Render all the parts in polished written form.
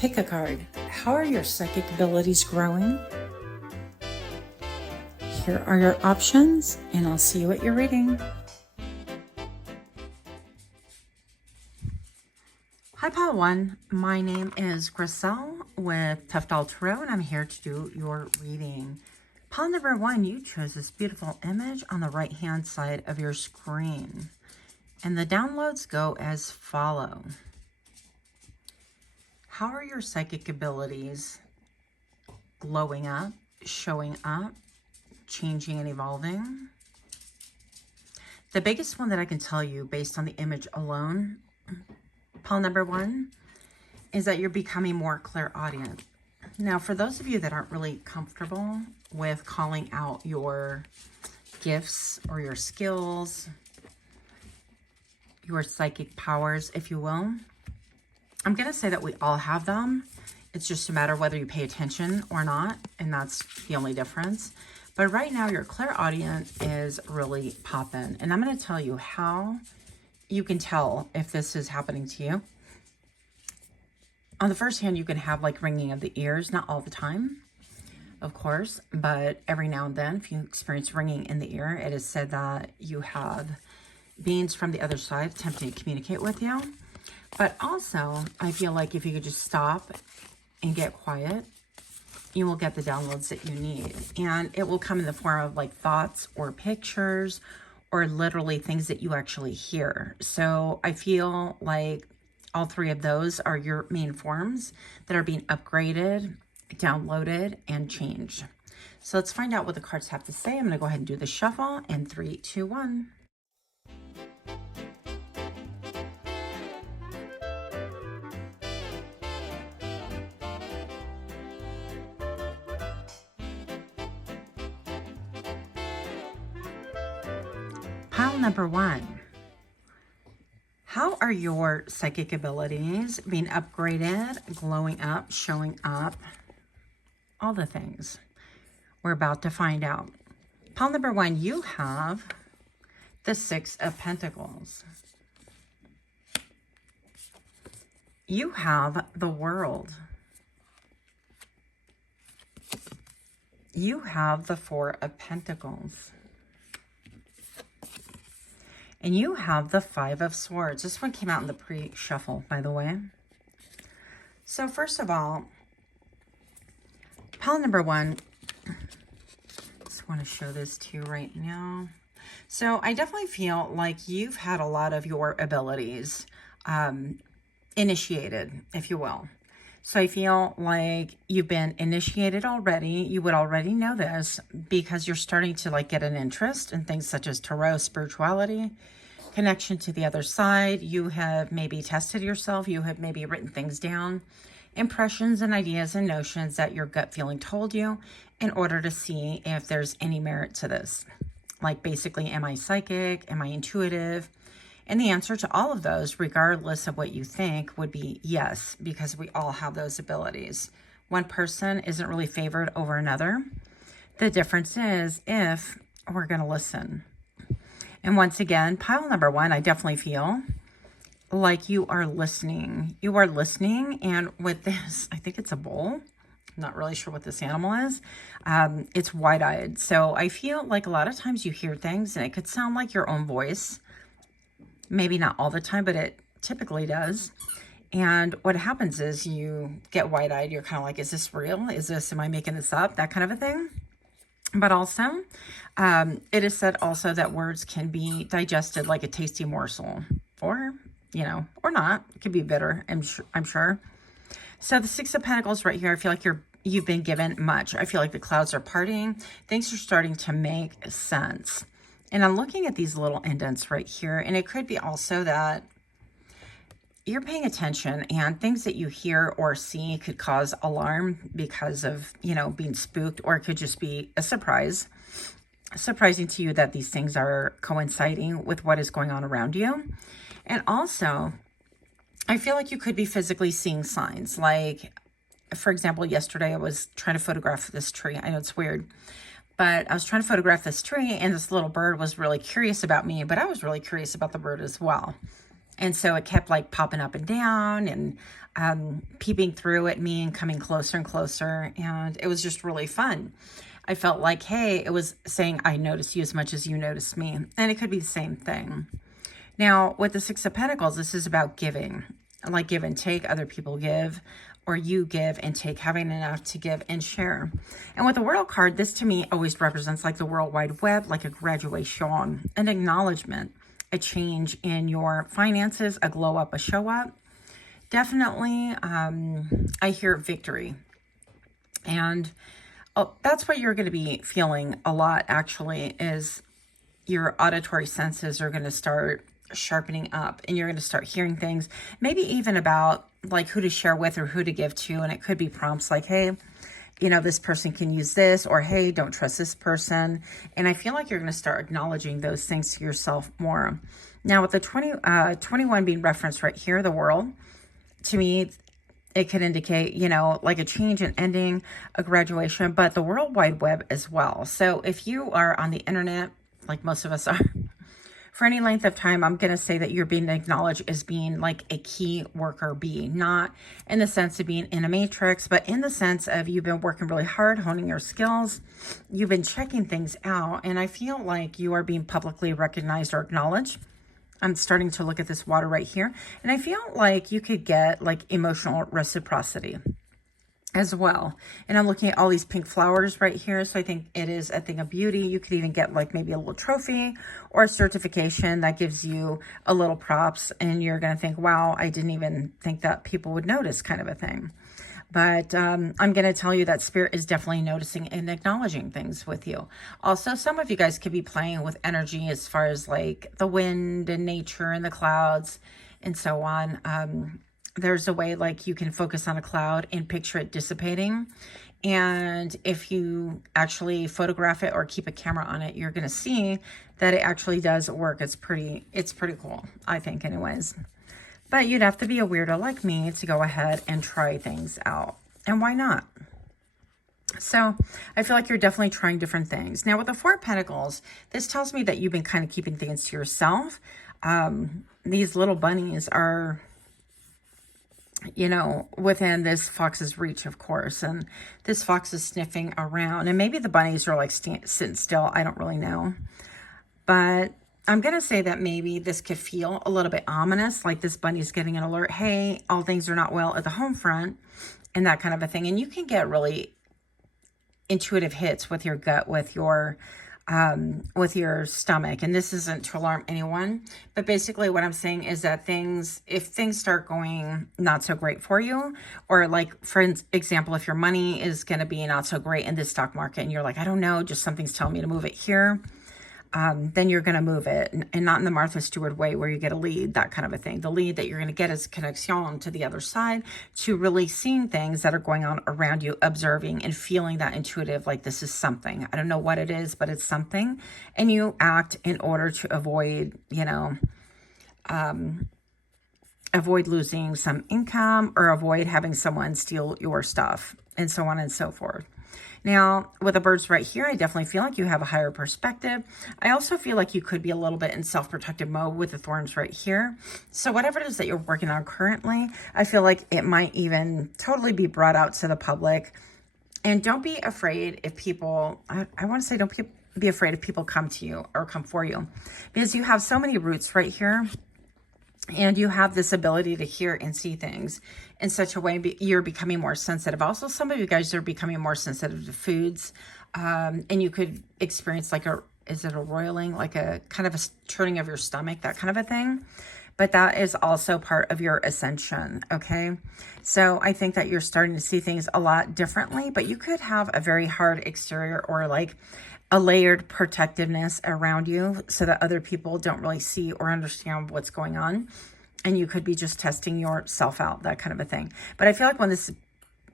Pick a card. How are your psychic abilities growing? Here are your options, and I'll see you at your reading. Hi, Pile 1. My name is Griselle with Teftal Tarot, and I'm here to do your reading. Pile number 1, you chose this beautiful image on the right-hand side of your screen. And the downloads go as follow. How are your psychic abilities glowing up, showing up, changing and evolving? The biggest one that I can tell you based on the image alone, pile number 1, is that you're becoming more clairaudient. Now, for those of you that aren't really comfortable with calling out your gifts or your skills, your psychic powers, if you will, I'm going to say that we all have them. It's just a matter of whether you pay attention or not, and that's the only difference. But right now, your clairaudient is really popping, and I'm going to tell you how you can tell if this is happening to you. On the first hand, you can have like ringing of the ears, not all the time, of course, but every now and then, if you experience ringing in the ear, it is said that you have beings from the other side attempting to communicate with you. But also, I feel like if you could just stop and get quiet, you will get the downloads that you need. And it will come in the form of like thoughts or pictures or literally things that you actually hear. So I feel like all three of those are your main forms that are being upgraded, downloaded, and changed. So let's find out what the cards have to say. I'm going to go ahead and do the shuffle in 3, 2, 1. Pile number 1. How are your psychic abilities being upgraded, glowing up, showing up? All the things we're about to find out. Pile number 1, you have the 6 of Pentacles. You have the World. You have the 4 of Pentacles. And you have the 5 of Swords. This one came out in the pre-shuffle, by the way. So first of all, pile number 1, just want to show this to you right now. So I definitely feel like you've had a lot of your abilities initiated, if you will. So I feel like you've been initiated already. You would already know this because you're starting to like get an interest in things such as tarot, spirituality, connection to the other side. You have maybe tested yourself. You have maybe written things down, impressions and ideas and notions that your gut feeling told you in order to see if there's any merit to this. Like basically, am I psychic? Am I intuitive? And the answer to all of those, regardless of what you think, would be yes, because we all have those abilities. One person isn't really favored over another. The difference is if we're going to listen. And once again, pile number 1, I definitely feel like you are listening. You are listening, and with this, I think it's a bull. I'm not really sure what this animal is. It's wide-eyed. So I feel like a lot of times you hear things, and it could sound like your own voice. Maybe not all the time, but it typically does. And what happens is you get wide-eyed. You're kind of like, is this real? Am I making this up? That kind of a thing. But also, it is said also that words can be digested like a tasty morsel, or, you know, or not. It could be bitter, I'm sure. So the 6 of Pentacles right here, I feel like you've been given much. I feel like the clouds are parting. Things are starting to make sense. And I'm looking at these little indents right here, and it could be also that you're paying attention, and things that you hear or see could cause alarm because of, you know, being spooked, or it could just be a surprise. Surprising to you that these things are coinciding with what is going on around you. And also, I feel like you could be physically seeing signs. Like, for example, yesterday I was trying to photograph this tree. I know it's weird, but I was trying to photograph this tree, and this little bird was really curious about me, but I was really curious about the bird as well. And so it kept like popping up and down and peeping through at me and coming closer and closer. And it was just really fun. I felt like, hey, it was saying, I notice you as much as you notice me. And it could be the same thing. Now, with the Six of Pentacles, this is about giving, like give and take. Other people give, or you give and take, having enough to give and share. And with the World card, this to me always represents like the World Wide Web, like a graduation, an acknowledgement, a change in your finances, a glow up, a show up. Definitely, I hear victory. And that's what you're going to be feeling a lot, actually, is your auditory senses are going to start sharpening up, and you're going to start hearing things, maybe even about like who to share with or who to give to. And it could be prompts like, hey, you know, this person can use this, or hey, don't trust this person. And I feel like you're going to start acknowledging those things to yourself more. Now with the 21 being referenced right here, the world, to me, it could indicate, you know, like a change, an ending, a graduation, but the World Wide Web as well. So if you are on the internet, like most of us are, for any length of time, I'm going to say that you're being acknowledged as being like a key worker bee, not in the sense of being in a matrix, but in the sense of you've been working really hard, honing your skills. You've been checking things out. And I feel like you are being publicly recognized or acknowledged. I'm starting to look at this water right here. And I feel like you could get like emotional reciprocity as well. And I'm looking at all these pink flowers right here. So I think it is a thing of beauty. You could even get like maybe a little trophy or a certification that gives you a little props. And you're going to think, wow, I didn't even think that people would notice, kind of a thing. But I'm going to tell you that Spirit is definitely noticing and acknowledging things with you. Also, some of you guys could be playing with energy as far as like the wind and nature and the clouds and so on. There's a way like you can focus on a cloud and picture it dissipating. And if you actually photograph it or keep a camera on it, you're going to see that it actually does work. It's pretty cool, I think, anyways. But you'd have to be a weirdo like me to go ahead and try things out. And why not? So I feel like you're definitely trying different things. Now with the Four of Pentacles, this tells me that you've been kind of keeping things to yourself. These little bunnies are, you know, within this fox's reach, of course. And this fox is sniffing around. And maybe the bunnies are like sitting still. I don't really know. But I'm going to say that maybe this could feel a little bit ominous, like this bunny's getting an alert. Hey, all things are not well at the home front and that kind of a thing. And you can get really intuitive hits with your gut, with your stomach. And this isn't to alarm anyone, but basically what I'm saying is that if things start going not so great for you, or like, for example, if your money is going to be not so great in this stock market and you're like, I don't know, just something's telling me to move it here. Then you're going to move it, and not in the Martha Stewart way where you get a lead, that kind of a thing. The lead that you're going to get is connection to the other side, to really seeing things that are going on around you, observing and feeling that intuitive, like this is something. I don't know what it is, but it's something. And you act in order to avoid, you know, avoid losing some income or avoid having someone steal your stuff and so on and so forth. Now, with the birds right here, I definitely feel like you have a higher perspective. I also feel like you could be a little bit in self-protective mode with the thorns right here. So whatever it is that you're working on currently, I feel like it might even totally be brought out to the public. And don't be afraid if people, I want to say don't be afraid if people come to you or come for you. Because you have so many roots right here. And you have this ability to hear and see things in such a way you're becoming more sensitive. Also, some of you guys are becoming more sensitive to foods. And you could experience like is it a roiling? Like a kind of a turning of your stomach, that kind of a thing. But that is also part of your ascension, okay? So I think that you're starting to see things a lot differently, but you could have a very hard exterior or like a layered protectiveness around you so that other people don't really see or understand what's going on. And you could be just testing yourself out, that kind of a thing. But I feel like when this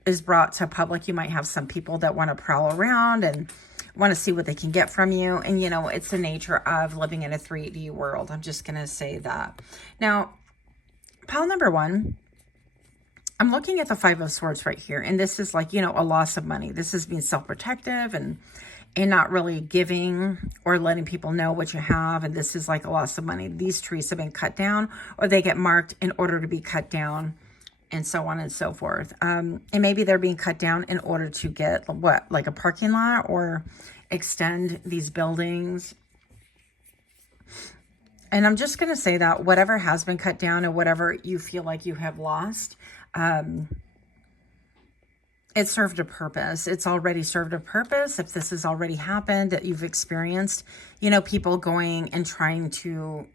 is brought to public, you might have some people that want to prowl around and want to see what they can get from you. And, you know, it's the nature of living in a 3D world. I'm just going to say that. Now, pile number one, I'm looking at the Five of Swords right here. And this is like, you know, a loss of money. This is being self-protective and and not really giving or letting people know what you have. And this is like a loss of money. These trees have been cut down, or they get marked in order to be cut down, and so on and so forth. And maybe they're being cut down in order to get what, like a parking lot, or extend these buildings. And I'm just going to say that whatever has been cut down and whatever you feel like you have lost, it served a purpose. It's already served a purpose. If this has already happened, that you've experienced, you know, people going and trying to,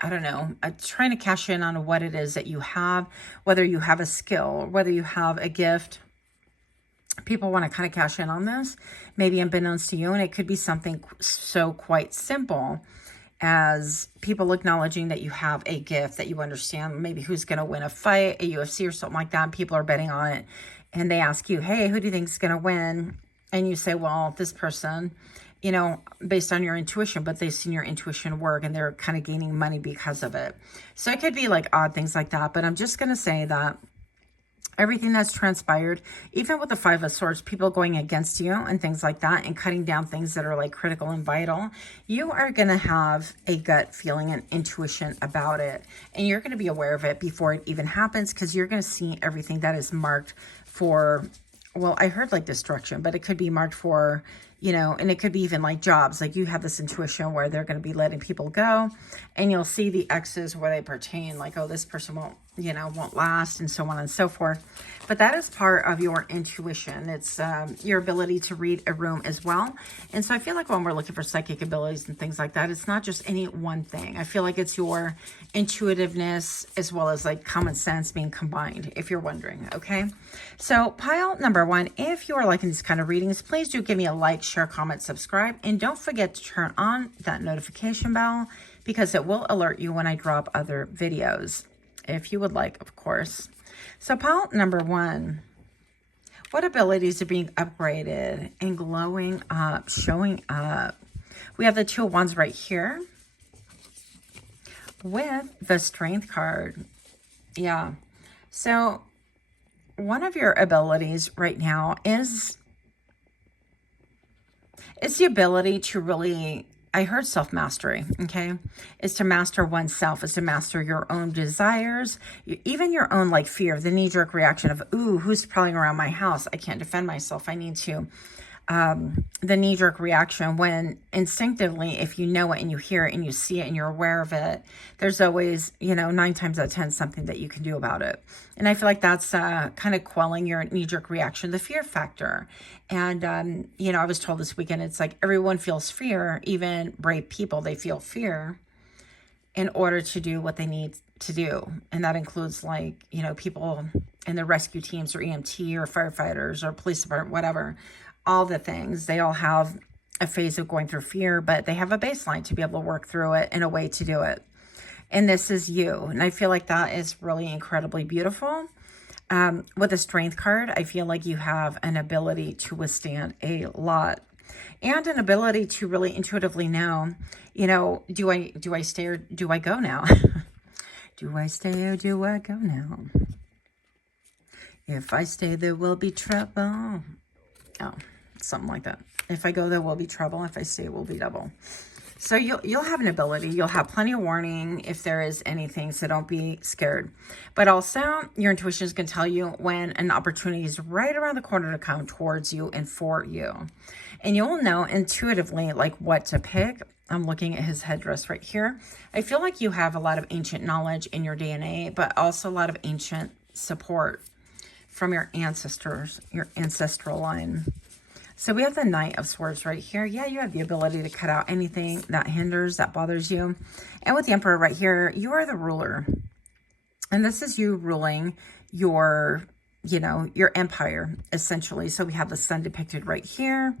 I don't know, trying to cash in on what it is that you have, whether you have a skill, whether you have a gift. People want to kind of cash in on this, maybe unbeknownst to you. And it could be something so quite simple as people acknowledging that you have a gift, that you understand maybe who's going to win a fight, a UFC or something like that. And people are betting on it. And they ask you, hey, who do you think is going to win? And you say, well, this person, you know, based on your intuition, but they've seen your intuition work and they're kind of gaining money because of it. So it could be like odd things like that. But I'm just going to say that everything that's transpired, even with the Five of Swords, people going against you and things like that, and cutting down things that are like critical and vital, you are going to have a gut feeling and intuition about it. And you're going to be aware of it before it even happens, because you're going to see everything that is marked for, well, I heard like destruction, but it could be marked for, you know, and it could be even like jobs. Like you have this intuition where they're going to be letting people go, and you'll see the X's where they pertain, like, oh, this person won't, you know, won't last, and so on and so forth. But that is part of your intuition. It's your ability to read a room as well. And so I feel like when we're looking for psychic abilities and things like that, it's not just any one thing. I feel like it's your intuitiveness as well as like common sense being combined, if you're wondering. Okay. So pile number one, if you are liking these kind of readings, please do give me a like, share, comment, subscribe, and don't forget to turn on that notification bell, because it will alert you when I drop other videos, if you would like, of course. So pile number one, what abilities are being upgraded and glowing up, showing up? We have the Two of Wands right here with the Strength card. Yeah. So one of your abilities right now is the ability to really, I heard self-mastery, okay? Is to master oneself, is to master your own desires, even your own like fear, the knee-jerk reaction of, ooh, who's prowling around my house? I can't defend myself. I need to. The knee-jerk reaction when instinctively, if you know it and you hear it and you see it and you're aware of it, there's always, you know, 9 times out of 10, something that you can do about it. And I feel like that's kind of quelling your knee-jerk reaction, the fear factor. And, you know, I was told this weekend, it's like everyone feels fear, even brave people, they feel fear in order to do what they need to do. And that includes like, you know, people in the rescue teams or EMT or firefighters or police department, whatever. All the things, they all have a phase of going through fear, but they have a baseline to be able to work through it and a way to do it. And this is you. And I feel like that is really incredibly beautiful. With the Strength card, I feel like you have an ability to withstand a lot, and an ability to really intuitively know, you know, do I stay or do I go now? Do I stay or do I go now? If I stay, there will be trouble. Oh, something like that. If I go, there will be trouble. If I stay, it will be double. So you'll have an ability. You'll have plenty of warning if there is anything, so don't be scared. But also, your intuition is going to tell you when an opportunity is right around the corner to come towards you and for you. And you'll know intuitively like what to pick. I'm looking at his headdress right here. I feel like you have a lot of ancient knowledge in your DNA, but also a lot of ancient support from your ancestors, your ancestral line. So we have the Knight of Swords right here. Yeah, you have the ability to cut out anything that hinders, that bothers you. And with the Emperor right here, you are the ruler. And this is you ruling your, you know, your empire, essentially. So we have the Sun depicted right here.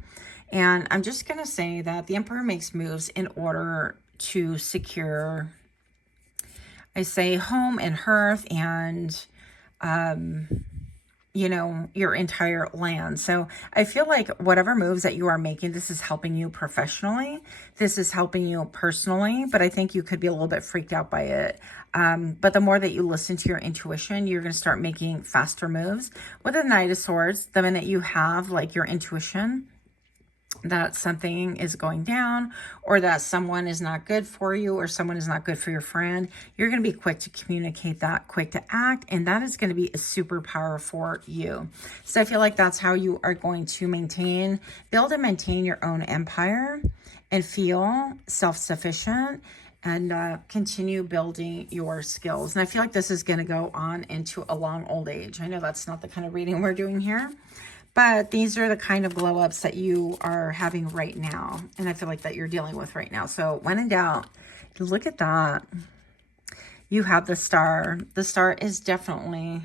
And I'm just going to say that the Emperor makes moves in order to secure, I say, home and hearth and, you know, your entire land. So I feel like whatever moves that you are making, this is helping you professionally. This is helping you personally, but I think you could be a little bit freaked out by it. But the more that you listen to your intuition, you're going to start making faster moves. With the Knight of Swords, the minute you have like your intuition that something is going down, or that someone is not good for you, or someone is not good for your friend, you're going to be quick to communicate that, quick to act, and that is going to be a superpower for you. So I feel like that's how you are going to build and maintain your own empire and feel self-sufficient and continue building your skills. And I feel like this is going to go on into a long old age. I know that's not the kind of reading we're doing here, but these are the kind of glow ups that you are having right now. And I feel like that you're dealing with right now. So when in doubt, look at that. You have the star. The star is definitely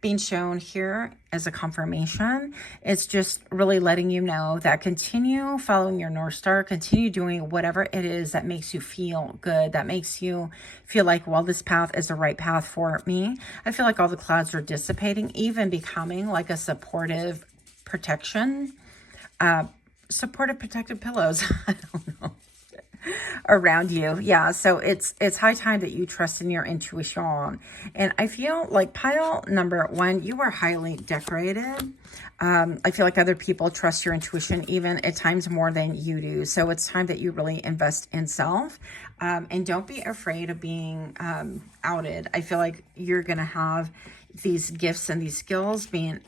being shown here as a confirmation. It's just really letting you know that continue following your North Star, continue doing whatever it is that makes you feel good, that makes you feel like, well, this path is the right path for me. I feel like all the clouds are dissipating, even becoming like a supportive protection, supportive protective pillows. I don't know. Around you. Yeah, so it's high time that you trust in your intuition. And I feel like pile number 1, you are highly decorated. I feel like other people trust your intuition even at times more than you do. So it's time that you really invest in self, and don't be afraid of being outed. I feel like you're gonna have these gifts and these skills being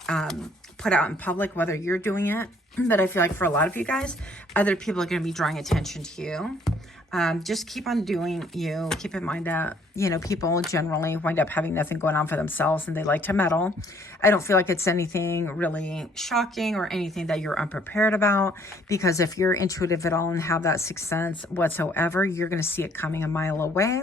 put out in public, whether you're doing it. But I feel like for a lot of you guys, other people are going to be drawing attention to you. Just keep on doing you. Keep in mind that, you know, people generally wind up having nothing going on for themselves and they like to meddle. I don't feel like it's anything really shocking or anything that you're unprepared about, because if you're intuitive at all and have that sixth sense whatsoever, you're going to see it coming a mile away,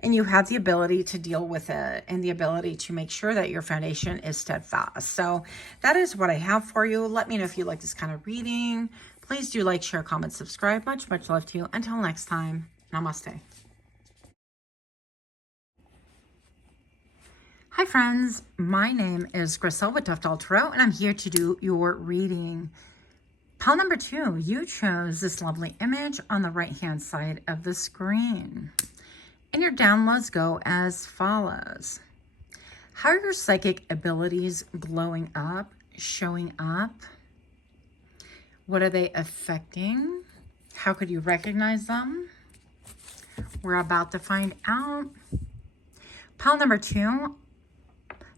and you have the ability to deal with it and the ability to make sure that your foundation is steadfast. So that is what I have for you. Let me know if you like this kind of reading. Please do like, share, comment, subscribe. Much, much love to you. Until next time, namaste. Hi friends, my name is Grisel with Untitled Tarot, and I'm here to do your reading. Pile number 2, you chose this lovely image on the right hand side of the screen. And your downloads go as follows. How are your psychic abilities glowing up, showing up? What are they affecting? How could you recognize them? We're about to find out. Pile number 2,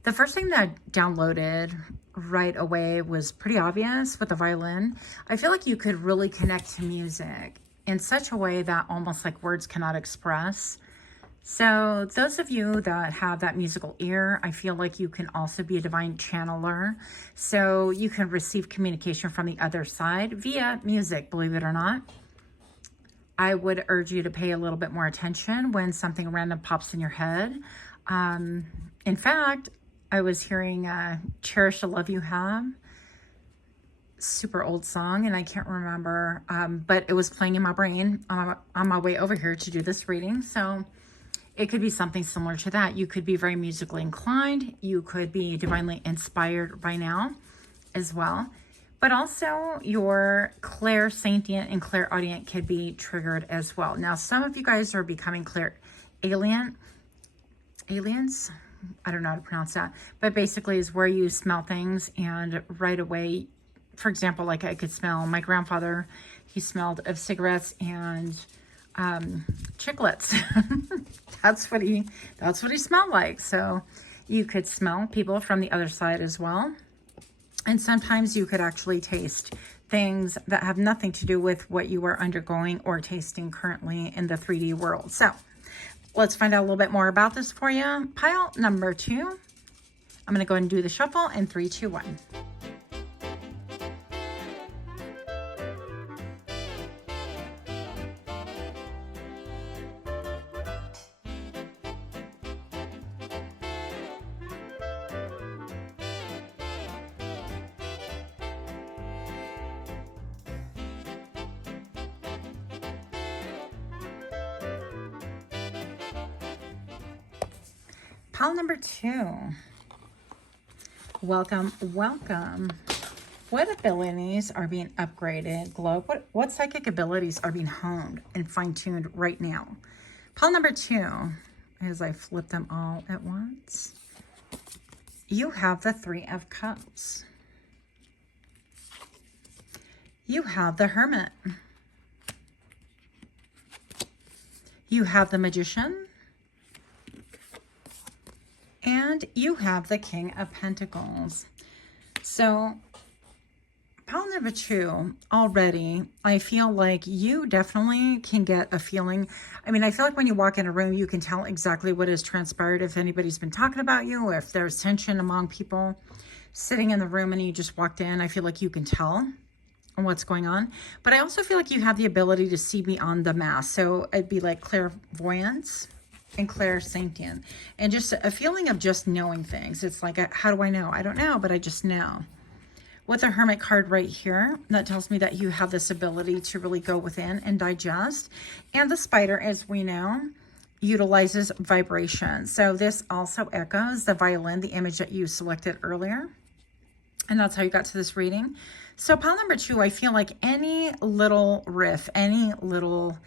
the first thing that downloaded right away was pretty obvious with the violin. I feel like you could really connect to music in such a way that almost like words cannot express. So those of you that have that musical ear, I feel like you can also be a divine channeler. So you can receive communication from the other side via music, believe it or not. I would urge you to pay a little bit more attention when something random pops in your head. In fact, I was hearing Cherish the Love You Have. Super old song, and I can't remember, but it was playing in my brain on my way over here to do this reading. So it could be something similar to that. You could be very musically inclined. You could be divinely inspired by now as well. But also your clairsentient and clairaudient could be triggered as well. Now, some of you guys are becoming aliens. I don't know how to pronounce that. But basically is where you smell things and right away, for example, like I could smell my grandfather. He smelled of cigarettes and chiclets. That's what he smelled like. So you could smell people from the other side as well. And sometimes you could actually taste things that have nothing to do with what you are undergoing or tasting currently in the 3D world. So let's find out a little bit more about this for you. Pile number 2. I'm going to go ahead and do the shuffle in 3, 2, 1. Pile number 2. Welcome, welcome. What abilities are being upgraded, glow? What psychic abilities are being honed and fine-tuned right now? Pile number 2, as I flip them all at once, you have the 3 of Cups. You have the Hermit. You have the Magician. And you have the King of Pentacles. So, pile number 2, already, I feel like you definitely can get a feeling. I mean, I feel like when you walk in a room, you can tell exactly what has transpired. If anybody's been talking about you, or if there's tension among people sitting in the room and you just walked in, I feel like you can tell what's going on. But I also feel like you have the ability to see beyond the mask. So it'd be like clairvoyance and clairsentient, and just a feeling of just knowing things. It's like, how do I know? I don't know, but I just know. With the Hermit card right here, that tells me that you have this ability to really go within and digest. And the Spider, as we know, utilizes vibration. So this also echoes the violin, the image that you selected earlier. And that's how you got to this reading. So pile number 2, I feel like any little riff, any little,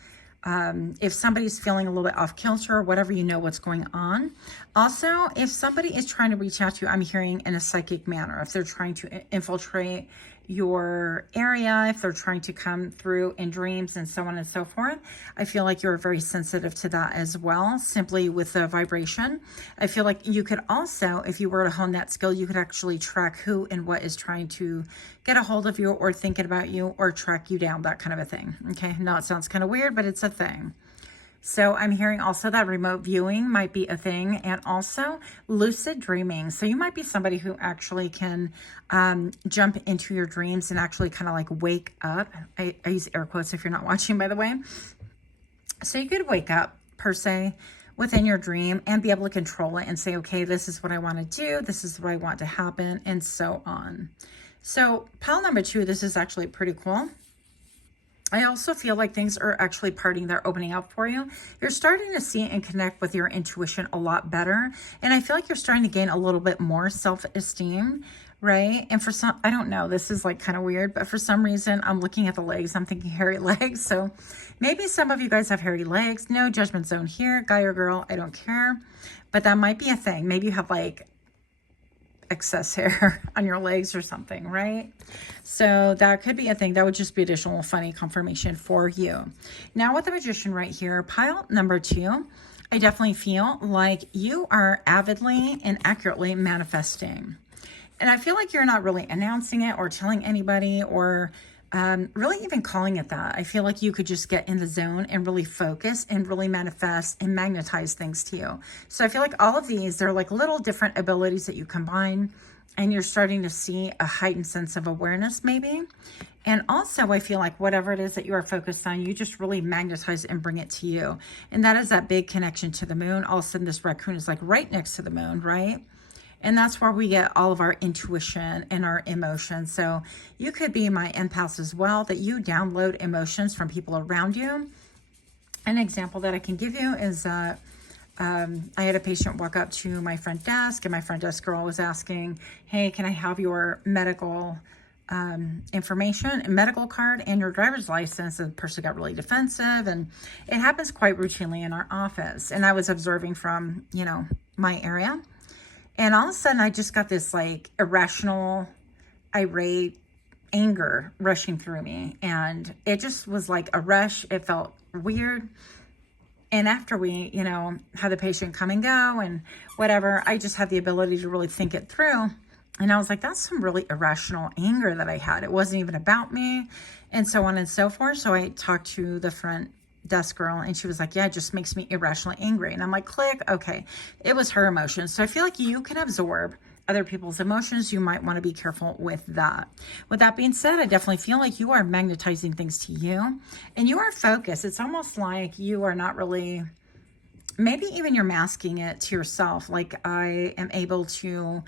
if somebody's feeling a little bit off kilter or whatever, you know what's going on. Also, if somebody is trying to reach out to you, I'm hearing in a psychic manner, if they're trying to infiltrate your area, if they're trying to come through in dreams and so on and so forth, I feel like you're very sensitive to that as well, simply with the vibration. I feel like you could also, if you were to hone that skill, you could actually track who and what is trying to get a hold of you or thinking about you or track you down, that kind of a thing. Okay, now it sounds kind of weird, but it's a thing. So I'm hearing also that remote viewing might be a thing, and also lucid dreaming. So you might be somebody who actually can jump into your dreams and actually kind of like wake up. I use air quotes if you're not watching, by the way. So you could wake up per se within your dream and be able to control it and say, okay, this is what I want to do. This is what I want to happen, and so on. So pile number 2, this is actually pretty cool. I also feel like things are actually parting. They're opening up for you. You're starting to see and connect with your intuition a lot better. And I feel like you're starting to gain a little bit more self-esteem, right? And for some, I don't know, this is like kind of weird, but for some reason, I'm looking at the legs. I'm thinking hairy legs. So maybe some of you guys have hairy legs. No judgment zone here, guy or girl, I don't care. But that might be a thing. Maybe you have like excess hair on your legs or something, right? So that could be a thing. That would just be additional funny confirmation for you. Now with the Magician right here, pile number 2, I definitely feel like you are avidly and accurately manifesting. And I feel like you're not really announcing it or telling anybody or really even calling it that. I feel like you could just get in the zone and really focus and really manifest and magnetize things to you. So I feel like all of these, they're like little different abilities that you combine, and you're starting to see a heightened sense of awareness maybe. And also I feel like whatever it is that you are focused on, you just really magnetize and bring it to you. And that is that big connection to the moon. All of a sudden this raccoon is like right next to the moon, right? And that's where we get all of our intuition and our emotions. So you could be my empath as well, that you download emotions from people around you. An example that I can give you is I had a patient walk up to my front desk, and my front desk girl was asking, hey, can I have your medical information, medical card, and your driver's license? And the person got really defensive, and it happens quite routinely in our office. And I was observing from, you know, my area. And all of a sudden, I just got this like irrational, irate anger rushing through me. And it just was like a rush. It felt weird. And after we, you know, had the patient come and go and whatever, I just had the ability to really think it through. And I was like, that's some really irrational anger that I had. It wasn't even about me, and so on and so forth. So I talked to the front desk girl, and she was like, yeah, it just makes me irrationally angry. And I'm like, click, okay. It was her emotions. So I feel like you can absorb other people's emotions. You might want to be careful with that. With that being said, I definitely feel like you are magnetizing things to you, and you are focused. It's almost like you are not really, maybe even you're masking it to yourself. Like, I am able to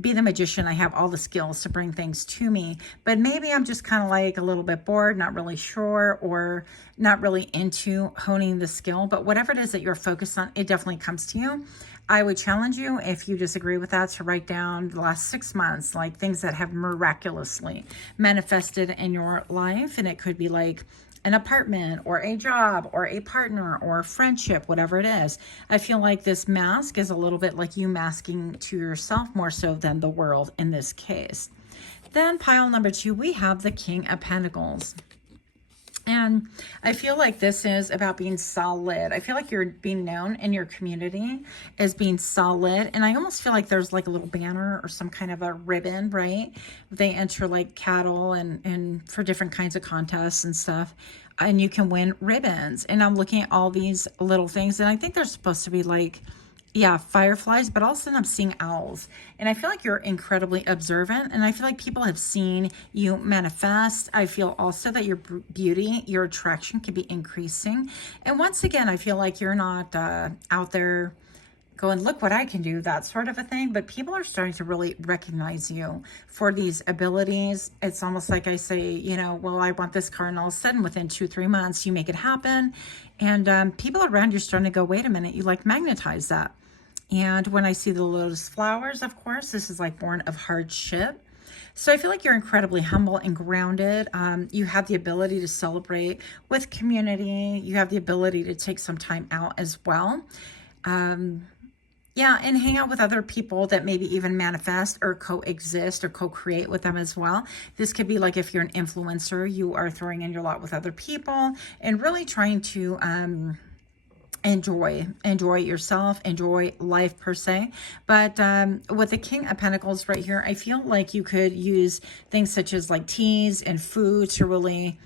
be the magician. I have all the skills to bring things to me, but maybe I'm just kind of like a little bit bored, not really sure, or not really into honing the skill. But whatever it is that you're focused on, it definitely comes to you. I would challenge you, if you disagree with that, to write down the last 6 months, like things that have miraculously manifested in your life. And it could be like an apartment or a job or a partner or a friendship, whatever it is. I feel like this mask is a little bit like you masking to yourself more so than the world in this case. Then pile number 2, we have the King of Pentacles. And I feel like this is about being solid. I feel like you're being known in your community as being solid. And I almost feel like there's like a little banner or some kind of a ribbon, right? They enter like cattle and for different kinds of contests and stuff. And you can win ribbons. And I'm looking at all these little things. And I think they're supposed to be like, yeah, fireflies, but all of a sudden I'm seeing owls. And I feel like you're incredibly observant, and I feel like people have seen you manifest. I feel also that your beauty, your attraction could be increasing. And once again, I feel like you're not out there going, look what I can do, that sort of a thing. But people are starting to really recognize you for these abilities. It's almost like I say, you know, well, I want this car, and all of a sudden within 2-3 months, you make it happen. And people around you are starting to go, wait a minute, you like magnetize that. And when I see the lotus flowers, of course, this is like born of hardship. So I feel like you're incredibly humble and grounded. You have the ability to celebrate with community. You have the ability to take some time out as well. Yeah, and hang out with other people that maybe even manifest or coexist or co-create with them as well. This could be like if you're an influencer, you are throwing in your lot with other people and really trying to enjoy yourself, enjoy life per se. But with the King of Pentacles right here, I feel like you could use things such as like teas and food to really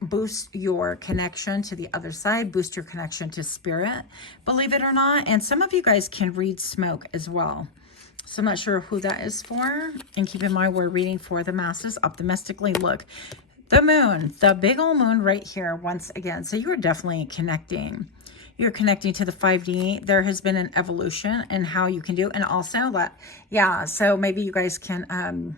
boost your connection to the other side, boost your connection to spirit, believe it or not. And some of you guys can read smoke as well. So I'm not sure who that is for. And keep in mind, we're reading for the masses optimistically. Look, the moon, the big old moon right here once again. So you're definitely connecting. You're connecting to the 5D. There has been an evolution in how you can do. And also that, yeah, so maybe you guys can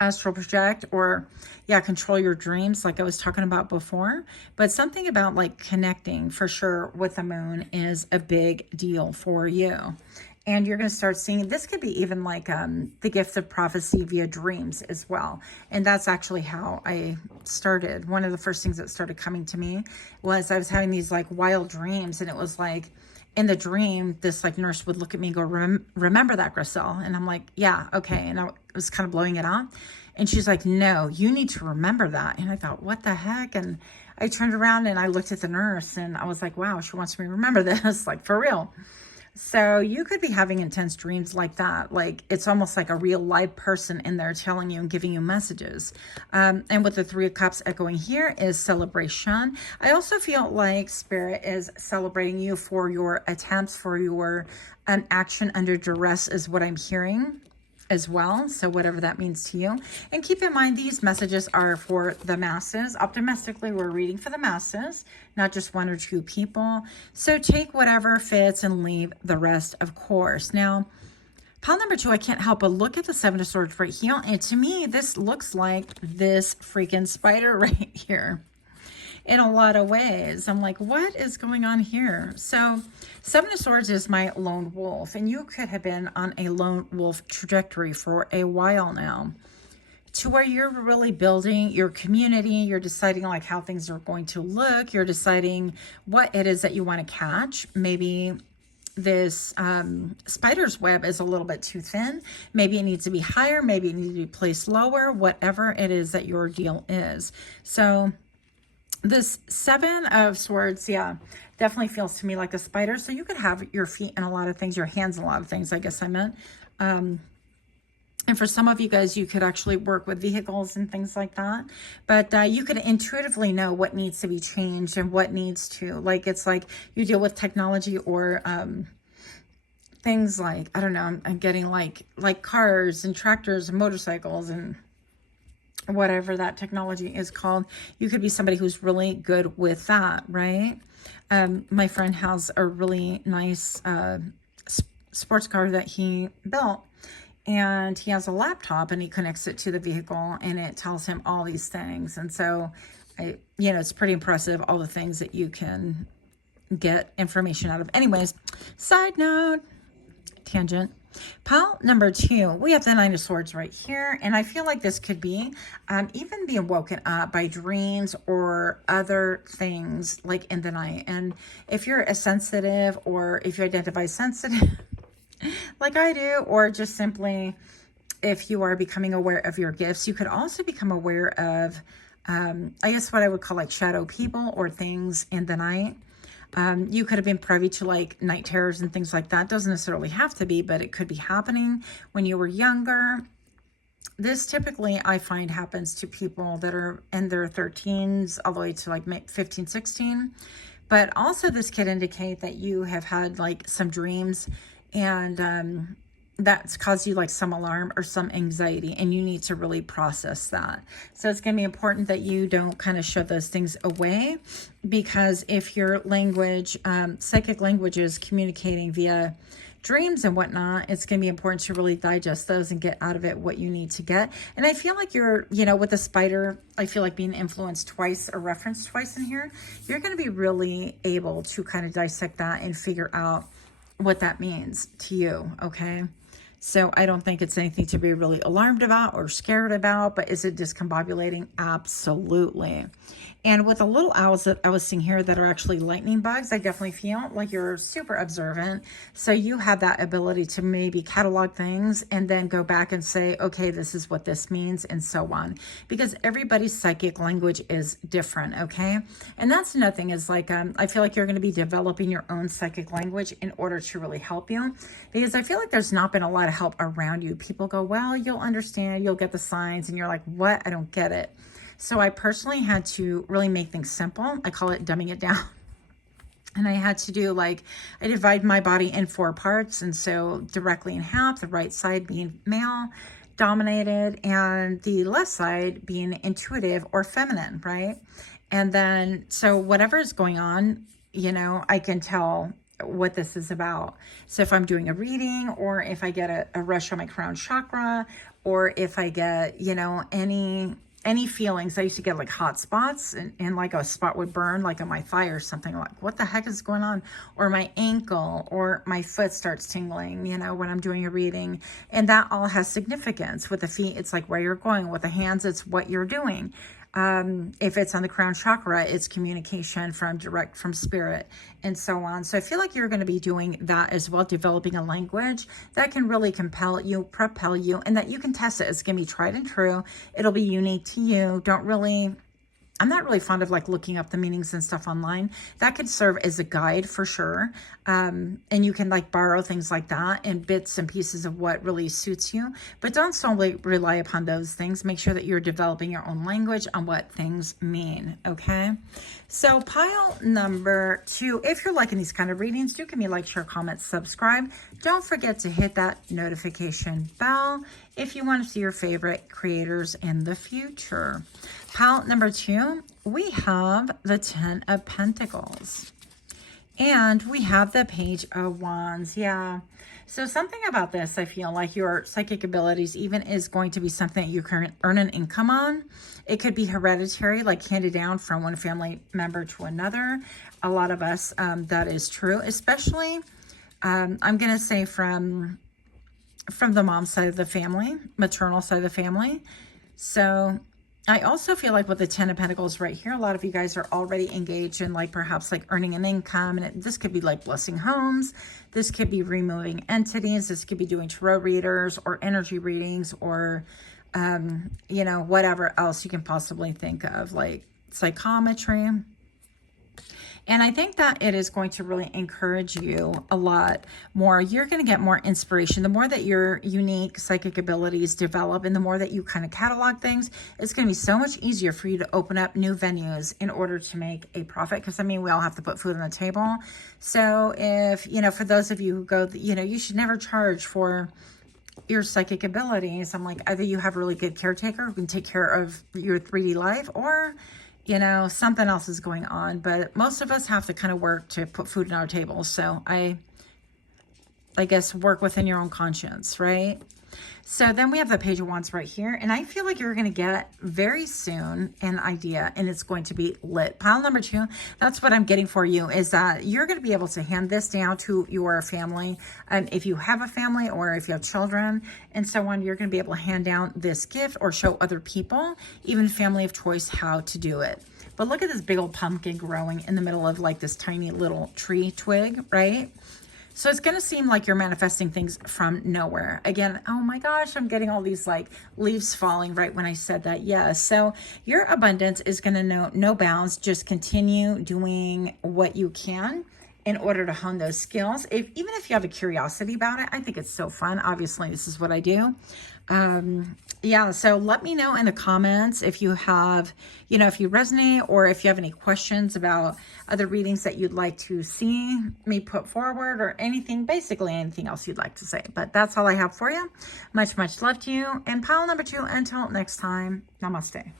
astral project or, yeah, control your dreams like I was talking about before. But something about like connecting for sure with the moon is a big deal for you. And you're going to start seeing, this could be even like the gift of prophecy via dreams as well. And that's actually how I started. One of the first things that started coming to me was I was having these like wild dreams. And it was like in the dream, this like nurse would look at me and go, remember that, Griselle? And I'm like, yeah, okay. And I was kind of blowing it off. And she's like, no, you need to remember that. And I thought, what the heck? And I turned around and I looked at the nurse and I was like, wow, she wants me to remember this, like for real. So you could be having intense dreams like that. Like it's almost like a real live person in there telling you and giving you messages. And with the 3 of Cups echoing here is celebration. I also feel like Spirit is celebrating you for your attempts, for your action under duress is what I'm hearing as well. So whatever that means to you. And keep in mind, these messages are for the masses. Optimistically, we're reading for the masses, not just 1 or 2 people. So take whatever fits and leave the rest, of course. Now, pile number 2, I can't help but look at the 7 of Swords right here. And to me, this looks like this freaking spider right here. In a lot of ways. I'm like, what is going on here? So 7 of Swords is my lone wolf, and you could have been on a lone wolf trajectory for a while now, to where you're really building your community. You're deciding like how things are going to look. You're deciding what it is that you want to catch. Maybe this spider's web is a little bit too thin. Maybe it needs to be higher. Maybe it needs to be placed lower, whatever it is that your deal is. So this 7 of Swords, yeah, definitely feels to me like a spider. So you could have your feet in a lot of things, your hands in a lot of things, I guess I meant. And for some of you guys, you could actually work with vehicles and things like that. But you could intuitively know what needs to be changed and what needs to, like, it's like you deal with technology or things like, I don't know, I'm getting like cars and tractors and motorcycles and whatever that technology is called. You could be somebody who's really good with that, right? My friend has a really nice sports car that he built, and he has a laptop and he connects it to the vehicle and it tells him all these things. And so it's pretty impressive, all the things that you can get information out of. Anyways, side note, tangent. Pile number 2, we have the Nine of Swords right here. And I feel like this could be even being woken up by dreams or other things like in the night. And if you're a sensitive, or if you identify sensitive like I do, or just simply if you are becoming aware of your gifts, you could also become aware of, I guess what I would call like shadow people or things in the night. You could have been privy to like night terrors and things like that. Doesn't necessarily have to be, but it could be happening when you were younger. This typically I find happens to people that are in their 13s all the way to like 15, 16. But also this could indicate that you have had like some dreams, and that's caused you like some alarm or some anxiety, and you need to really process that. So it's going to be important that you don't kind of shove those things away, because if your language, psychic language, is communicating via dreams and whatnot, it's going to be important to really digest those and get out of it what you need to get. And I feel like you're, you know, with the spider, I feel like being influenced twice or referenced twice in here, you're going to be really able to kind of dissect that and figure out what that means to you. Okay. So I don't think it's anything to be really alarmed about or scared about, but is it discombobulating? Absolutely. And with the little owls that I was seeing here that are actually lightning bugs, I definitely feel like you're super observant. So you have that ability to maybe catalog things and then go back and say, okay, this is what this means, and so on. Because everybody's psychic language is different, okay? And that's another thing is like, I feel like you're going to be developing your own psychic language in order to really help you. Because I feel like there's not been a lot of help around you. People go, well, you'll understand, you'll get the signs, and you're like, what? I don't get it. So I personally had to really make things simple. I call it dumbing it down. And I had to do like, I divide my body in 4 parts. And so directly in half, the right side being male dominated and the left side being intuitive or feminine, right? And then, so whatever is going on, you know, I can tell what this is about. So if I'm doing a reading, or if I get a rush on my crown chakra, or if I get, you know, any feelings. I used to get like hot spots, and like a spot would burn like on my thigh or something, like what the heck is going on, or my ankle, or my foot starts tingling, you know, when I'm doing a reading. And that all has significance. With the feet, it's like where you're going. With the hands, it's what you're doing. If it's on the crown chakra, it's communication from spirit, and so on. So I feel like you're going to be doing that as well, developing a language that can really compel you, propel you, and that you can test it. It's going to be tried and true. It'll be unique to you. I'm not really fond of like looking up the meanings and stuff online. That could serve as a guide for sure. And you can like borrow things like that and bits and pieces of what really suits you, but don't solely rely upon those things. Make sure that you're developing your own language on what things mean. Okay. So pile number 2, if you're liking these kind of readings, do give me a like, share, comment, subscribe. Don't forget to hit that notification bell if you want to see your favorite creators in the future. Pile number 2, we have the 10 of Pentacles. And we have the Page of Wands. Yeah. So something about this, I feel like your psychic abilities even is going to be something that you can earn an income on. It could be hereditary, like handed down from one family member to another. A lot of us, that is true, especially, I'm going to say from the mom side of the family, maternal side of the family. So I also feel like with the 10 of Pentacles right here, a lot of you guys are already engaged in like perhaps like earning an income. And this could be like blessing homes. This could be removing entities. This could be doing tarot readers or energy readings, or, you know, whatever else you can possibly think of, like psychometry. And I think that it is going to really encourage you a lot more. You're going to get more inspiration. The more that your unique psychic abilities develop, and the more that you kind of catalog things, it's going to be so much easier for you to open up new venues in order to make a profit. Because, I mean, we all have to put food on the table. So if, you know, for those of you who go, you know, you should never charge for your psychic abilities. I'm like, either you have a really good caretaker who can take care of your 3D life, or you know, something else is going on. But most of us have to kind of work to put food on our tables. So I guess work within your own conscience, right? So then we have the Page of Wands right here. And I feel like you're going to get very soon an idea, and it's going to be lit. Pile number 2, that's what I'm getting for you, is that you're going to be able to hand this down to your family. And if you have a family or if you have children and so on, you're going to be able to hand down this gift or show other people, even family of choice, how to do it. But look at this big old pumpkin growing in the middle of like this tiny little tree twig, right? So it's going to seem like you're manifesting things from nowhere. Again, oh my gosh, I'm getting all these like leaves falling right when I said that. Yes. So your abundance is going to know no bounds. Just continue doing what you can in order to hone those skills. Even if you have a curiosity about it, I think it's so fun. Obviously, this is what I do. Yeah, so let me know in the comments if you have, if you resonate, or if you have any questions about other readings that you'd like to see me put forward, or anything, basically anything else you'd like to say. But that's all I have for you. Much, much love to you. And pile number 2, until next time, namaste.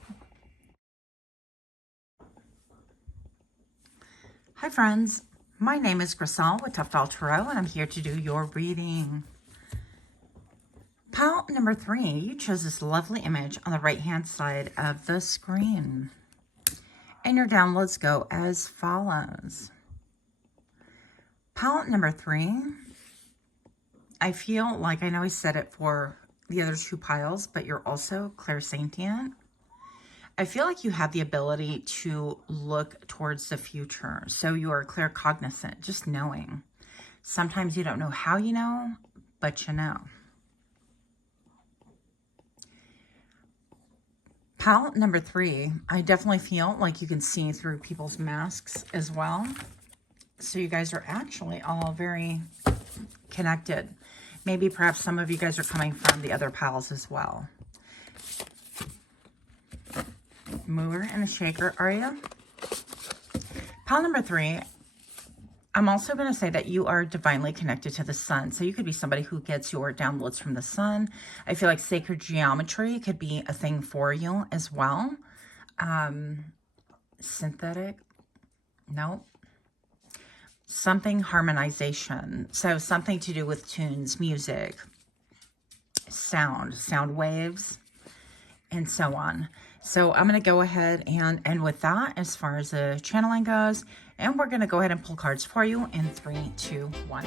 Hi friends, my name is Griselle with Thyself Tarot, and I'm here to do your reading. Pile number 3, you chose this lovely image on the right-hand side of the screen. And your downloads go as follows. Pile number 3, I feel like, I know I said it for the other 2 piles, but you're also clairsentient. I feel like you have the ability to look towards the future. So you are claircognizant, just knowing. Sometimes you don't know how you know, but you know. Pile number 3, I definitely feel like you can see through people's masks as well. So you guys are actually all very connected. Maybe perhaps some of you guys are coming from the other piles as well. Mover and a shaker, are you? Pile number 3, I'm also going to say that you are divinely connected to the sun. So you could be somebody who gets your downloads from the sun. I feel like sacred geometry could be a thing for you as well. Synthetic, nope. Something harmonization. So something to do with tunes, music, sound waves, and so on. So I'm going to go ahead and end with that as far as the channeling goes. And we're going to go ahead and pull cards for you in 3, 2, 1.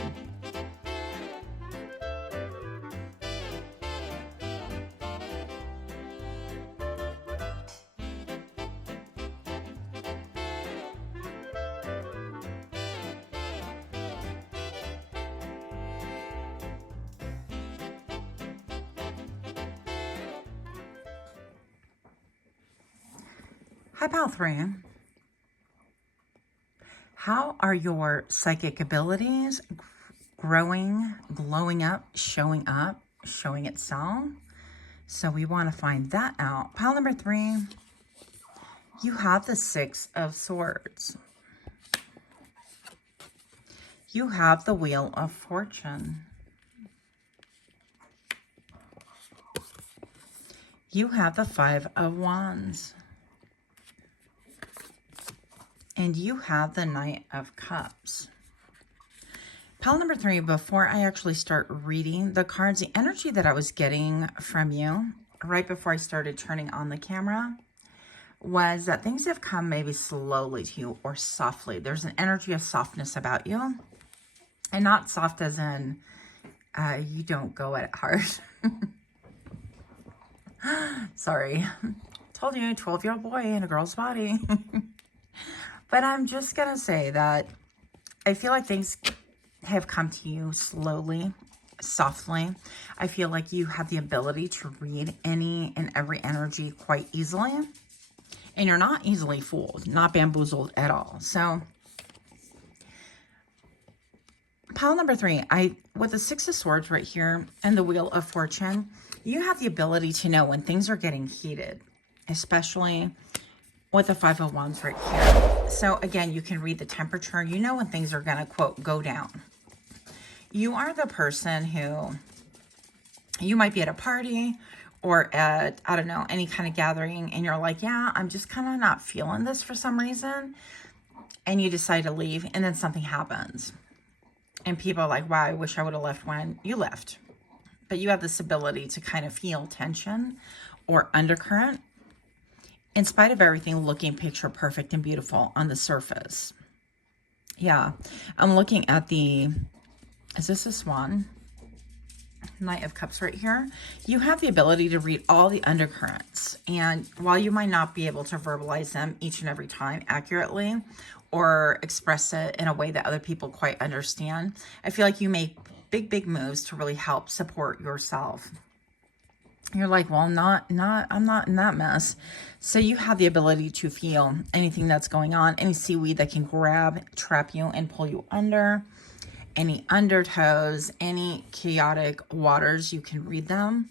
Hi, pile 3. How are your psychic abilities growing, glowing up, showing itself? So we want to find that out. Pile number 3, you have the 6 of Swords. You have the Wheel of Fortune. You have the 5 of Wands. And you have the Knight of Cups. Pile number 3, before I actually start reading the cards, the energy that I was getting from you right before I started turning on the camera was that things have come maybe slowly to you or softly. There's an energy of softness about you. And not soft as in you don't go at it hard. Sorry. Told you, 12-year-old boy in a girl's body. But I'm just going to say that I feel like things have come to you slowly, softly. I feel like you have the ability to read any and every energy quite easily. And you're not easily fooled, not bamboozled at all. So, pile number 3, with the 6 of Swords right here and the Wheel of Fortune, you have the ability to know when things are getting heated, especially with the 5 of Wands right here. So again, you can read the temperature. You know when things are going to, quote, go down. You are the person who, you might be at a party or at, I don't know, any kind of gathering, and you're like, yeah, I'm just kind of not feeling this for some reason. And you decide to leave, and then something happens. And people are like, wow, I wish I would have left when you left. but you have this ability to kind of feel tension or undercurrent in spite of everything looking picture perfect and beautiful on the surface. Yeah, I'm looking at the, is this a swan? Knight of Cups right here. You have the ability to read all the undercurrents, and while you might not be able to verbalize them each and every time accurately or express it in a way that other people quite understand, I feel like you make big moves to really help support yourself. You're like, well, I'm not in that mess. So you have the ability to feel anything that's going on, any seaweed that can grab, trap you, and pull you under, any undertows, any chaotic waters, you can read them.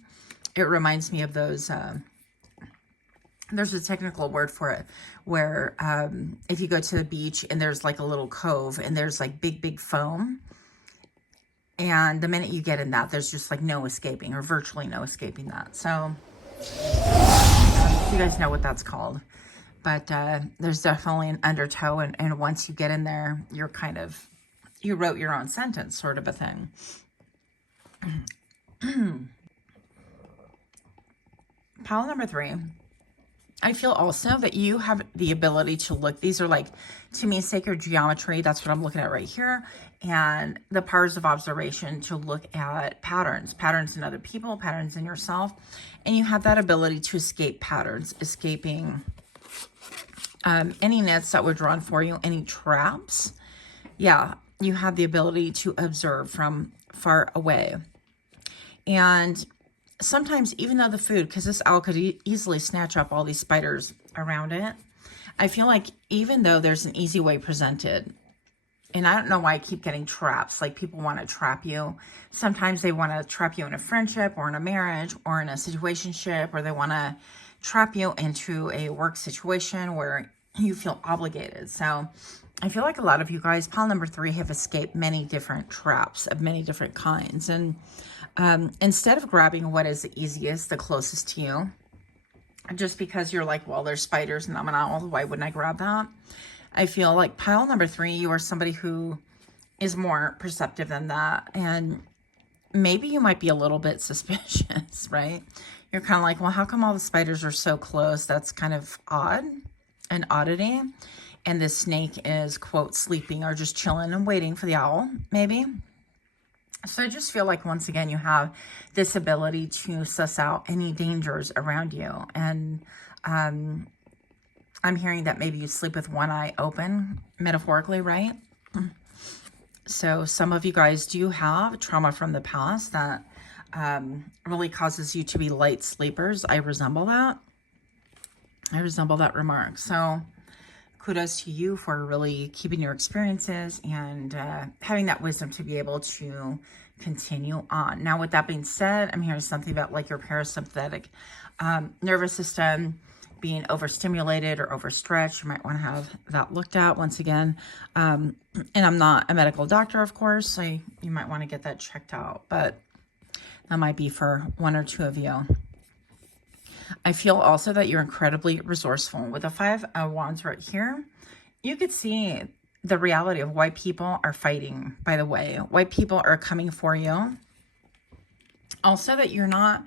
It reminds me of those, there's a technical word for it, where if you go to the beach and there's like a little cove and there's like big foam, and the minute you get in that, there's just like no escaping, or virtually no escaping that. So you guys know what that's called. But there's definitely an undertow, and once you get in there, you're kind of, you wrote your own sentence, sort of a thing. Pile number 3. I feel also that you have the ability to look, these are like, to me, sacred geometry. That's what I'm looking at right here. And the powers of observation to look at patterns in other people, patterns in yourself. And you have that ability to escape patterns, escaping any nets that were drawn for you, any traps. Yeah, you have the ability to observe from far away. And sometimes, even though the food, because this owl could easily snatch up all these spiders around it, I feel like even though there's an easy way presented, and I don't know why I keep getting traps, like people want to trap you. Sometimes they want to trap you in a friendship or in a marriage or in a situationship, or they want to trap you into a work situation where you feel obligated. So I feel like a lot of you guys, pile number 3, have escaped many different traps of many different kinds. And instead of grabbing what is the easiest, the closest to you, just because you're like, well, there's spiders and I'm an owl, why wouldn't I grab that? I feel like pile number 3, you are somebody who is more perceptive than that. And maybe you might be a little bit suspicious, right? You're kind of like, well, how come all the spiders are so close? That's kind of odd, an oddity. And this snake is, quote, sleeping or just chilling and waiting for the owl, maybe. So I just feel like, once again, you have this ability to suss out any dangers around you. And I'm hearing that maybe you sleep with one eye open, metaphorically, right? So some of you guys do have trauma from the past that really causes you to be light sleepers. I resemble that. I resemble that remark. So kudos to you for really keeping your experiences and having that wisdom to be able to continue on. Now, with that being said, I'm hearing something about like your parasympathetic nervous system being overstimulated or overstretched. You might want to have that looked at once again. And I'm not a medical doctor, of course, so you might want to get that checked out, but that might be for 1 or 2 of you. I feel also that you're incredibly resourceful. With the 5 of Wands right here, you could see the reality of why people are fighting, by the way, why people are coming for you. Also that you're not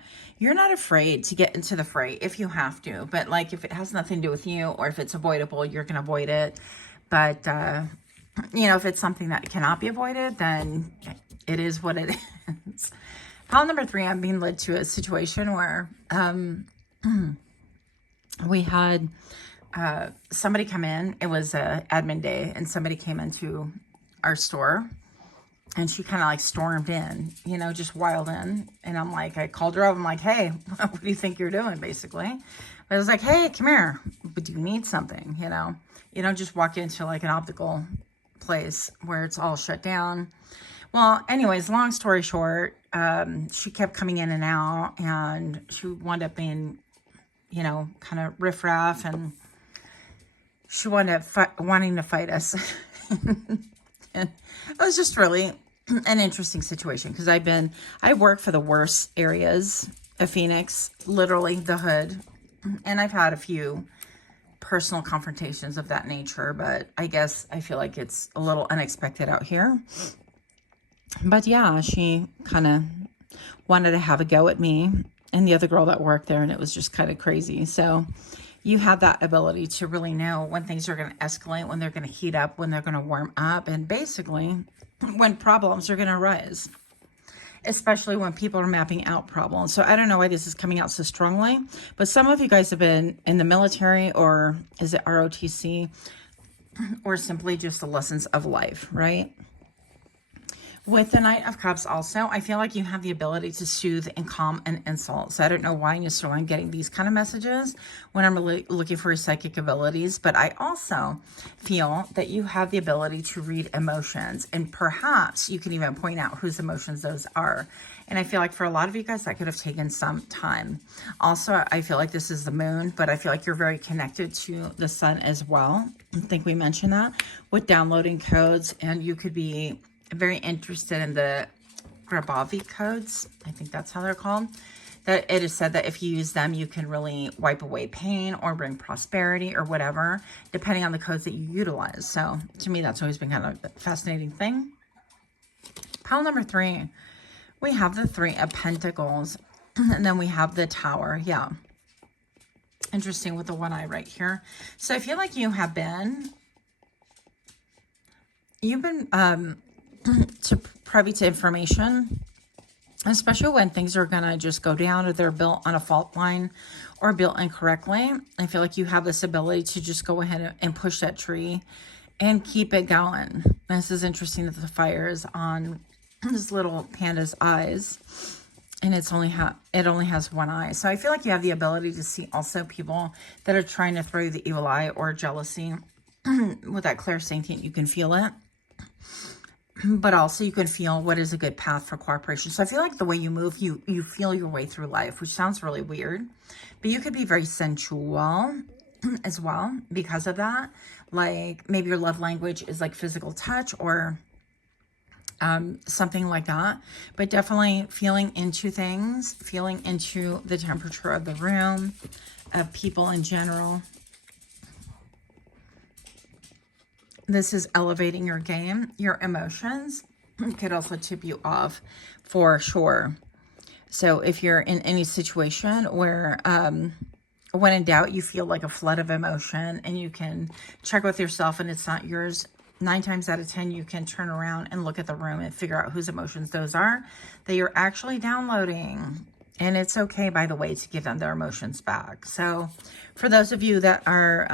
afraid to get into the fray if you have to, but like if it has nothing to do with you or if it's avoidable, you're going to avoid it. But, you know, if it's something that cannot be avoided, then it is what it is. Pile number 3, I'm being led to a situation where we had somebody come in. It was admin day, and somebody came into our store, and she kind of like stormed in, you know, just wild in. And I'm like, I called her up. I'm like, hey, what do you think you're doing, basically? But I was like, hey, come here. But do you need something? You know, you don't just walk into like an optical place where it's all shut down. Well, anyways, long story short, she kept coming in and out, and she wound up being, you know, kind of riffraff, and she wound up wanting to fight us. And it was just really an interesting situation, because I work for the worst areas of Phoenix, literally the hood, and I've had a few personal confrontations of that nature, but I guess I feel like it's a little unexpected out here. But yeah, she kind of wanted to have a go at me and the other girl that worked there, and it was just kind of crazy. So you have that ability to really know when things are going to escalate, when they're going to heat up, when they're going to warm up, and basically when problems are going to arise, especially when people are mapping out problems. So I don't know why this is coming out so strongly, but some of you guys have been in the military, or is it ROTC, or simply just the lessons of life, right? With the Knight of Cups also, I feel like you have the ability to soothe and calm an insult. So I don't know why necessarily I'm getting these kind of messages when I'm really looking for psychic abilities, but I also feel that you have the ability to read emotions, and perhaps you can even point out whose emotions those are. And I feel like for a lot of you guys, that could have taken some time. Also, I feel like this is the moon, but I feel like you're very connected to the sun as well. I think we mentioned that with downloading codes, and you could be very interested in the Grabovoi codes. I think that's how they're called. That it is said that if you use them, you can really wipe away pain or bring prosperity or whatever, depending on the codes that you utilize. So to me, that's always been kind of a fascinating thing. Pile number 3, we have the 3 of Pentacles, and then we have the Tower. Yeah. Interesting with the one eye right here. So I feel like you've been privy to information, especially when things are gonna just go down, or they're built on a fault line or built incorrectly. I feel like you have this ability to just go ahead and push that tree and keep it going. This is interesting that the fire is on this little panda's eyes, and it only has one eye. So I feel like you have the ability to see also people that are trying to throw you the evil eye or jealousy. With that clairsentient, you can feel it. But also you can feel what is a good path for cooperation. So I feel like the way you move, you feel your way through life, which sounds really weird. But you could be very sensual as well because of that. Like maybe your love language is like physical touch or something like that. But definitely feeling into things, feeling into the temperature of the room, of people in general. This is elevating your game. Your emotions could also tip you off for sure. So if you're in any situation where when in doubt, you feel like a flood of emotion, and you can check with yourself and it's not yours, 9 times out of 10, you can turn around and look at the room and figure out whose emotions those are that you're actually downloading. And it's okay, by the way, to give them their emotions back. So for those of you that are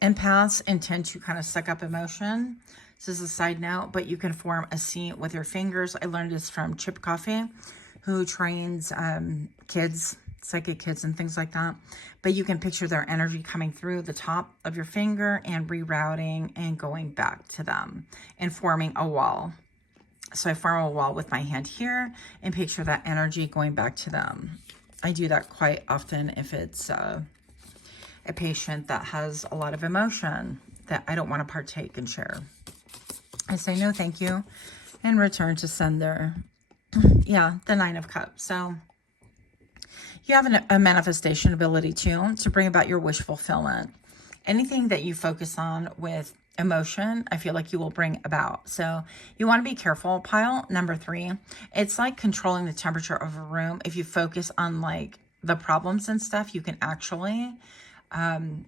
empaths and tend to kind of suck up emotion, this is a side note, but you can form a C with your fingers. I learned this from Chip Coffee, who trains kids, psychic kids and things like that. But you can picture their energy coming through the top of your finger and rerouting and going back to them and forming a wall. So I form a wall with my hand here and picture that energy going back to them. I do that quite often if it's a patient that has a lot of emotion that I don't want to partake and share. I say no thank you and return to sender. Yeah, the 9 of Cups. So you have a manifestation ability too to bring about your wish fulfillment. Anything that you focus on with emotion, I feel like you will bring about. So you want to be careful. Pile number 3, it's like controlling the temperature of a room. If you focus on like the problems and stuff, you can actually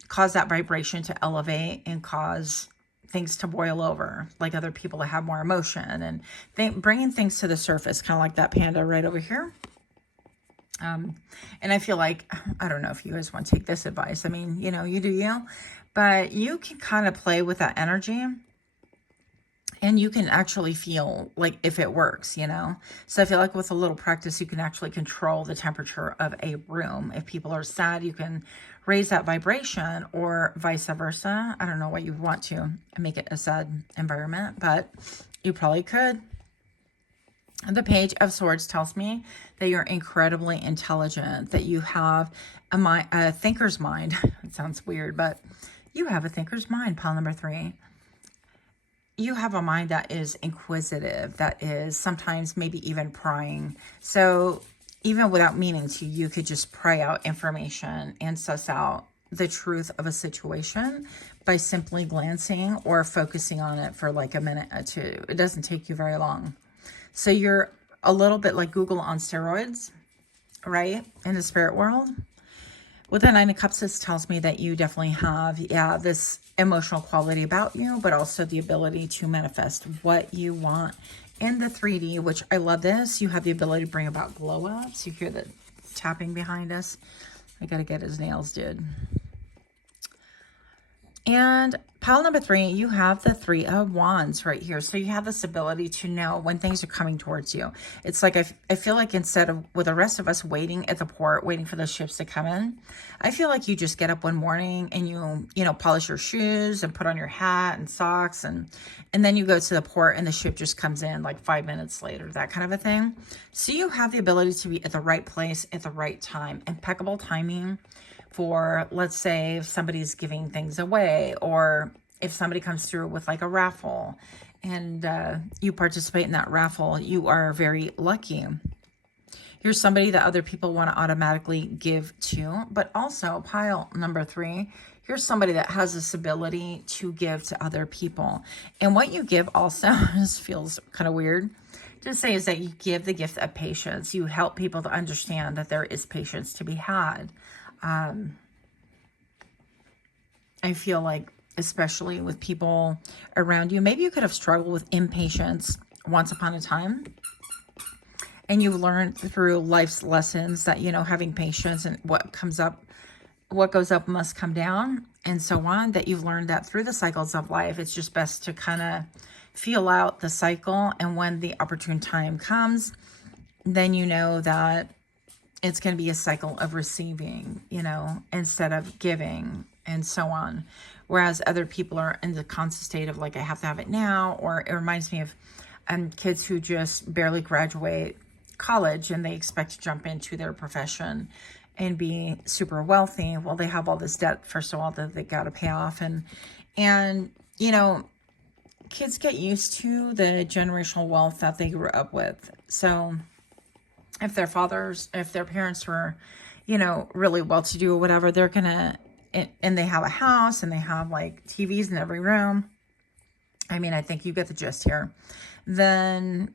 cause that vibration to elevate and cause things to boil over, like other people that have more emotion, and bringing things to the surface, kind of like that panda right over here. And I feel like, I don't know if you guys want to take this advice. I mean, you know, you do you, but you can kind of play with that energy, and you can actually feel like if it works, you know. So I feel like with a little practice, you can actually control the temperature of a room. If people are sad, you can raise that vibration, or vice versa. I don't know what you want to make it a sad environment, but you probably could. The Page of Swords tells me that you're incredibly intelligent, that you have a thinker's mind. It sounds weird, but you have a thinker's mind, pile number 3. You have a mind that is inquisitive, that is sometimes maybe even prying. So even without meaning to, you could just pry out information and suss out the truth of a situation by simply glancing or focusing on it for like a minute or two. It doesn't take you very long. So you're a little bit like Google on steroids, right? In the spirit world. With the Nine of Cups, this tells me that you definitely have, yeah, this emotional quality about you, but also the ability to manifest what you want. In the 3D, which I love this, you have the ability to bring about glow ups. You hear the tapping behind us. I got to get his nails did. And pile number 3, you have the 3 of Wands right here. So you have this ability to know when things are coming towards you. It's like, I feel like instead of with the rest of us waiting at the port, waiting for the ships to come in, I feel like you just get up one morning and you know, polish your shoes and put on your hat and socks. And then you go to the port and the ship just comes in like 5 minutes later, that kind of a thing. So you have the ability to be at the right place at the right time. Impeccable timing. For, let's say, if somebody's giving things away, or if somebody comes through with like a raffle and you participate in that raffle, you are very lucky. You're somebody that other people want to automatically give to, but also pile number 3, you're somebody that has this ability to give to other people. And what you give also feels kind of weird to say is that you give the gift of patience. You help people to understand that there is patience to be had. I feel like, especially with people around you, maybe you could have struggled with impatience once upon a time. And you learned through life's lessons that, you know, having patience and what comes up, what goes up must come down, and so on, that you've learned that through the cycles of life, it's just best to kind of feel out the cycle. And when the opportune time comes, then you know that it's going to be a cycle of receiving, you know, instead of giving, and so on. Whereas other people are in the constant state of like, I have to have it now. Or it reminds me of kids who just barely graduate college and they expect to jump into their profession and be super wealthy. Well, they have all this debt, first of all, that they got to pay off. And, you know, kids get used to the generational wealth that they grew up with. So if their parents were, you know, really well-to-do or whatever, they're gonna, and they have a house and they have like TVs in every room. I mean, I think you get the gist here. Then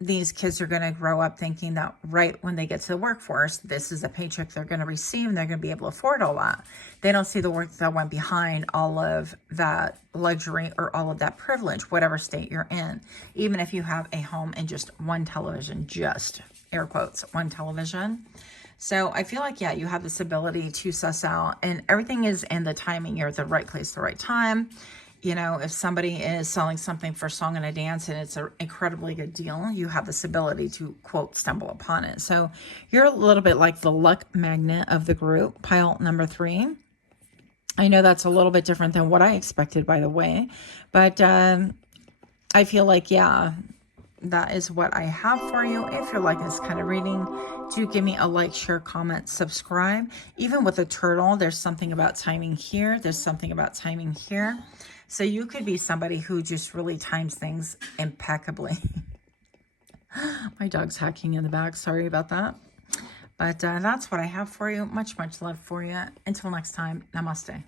these kids are going to grow up thinking that right when they get to the workforce, this is a paycheck they're going to receive and they're going to be able to afford all that. They don't see the work that went behind all of that luxury or all of that privilege, whatever state you're in. Even if you have a home and just one television, just air quotes, one television. So I feel like, yeah, you have this ability to suss out, and everything is in the timing. You're at the right place, the right time. You know, if somebody is selling something for a song and a dance and it's an incredibly good deal, you have this ability to, quote, stumble upon it. So you're a little bit like the luck magnet of the group, pile number 3. I know that's a little bit different than what I expected, by the way. But I feel like, yeah, that is what I have for you. If you're liking this kind of reading, do give me a like, share, comment, subscribe. Even with a turtle, there's something about timing here. There's something about timing here. So you could be somebody who just really times things impeccably. My dog's hacking in the back. Sorry about that. But that's what I have for you. Much, much love for you. Until next time, namaste.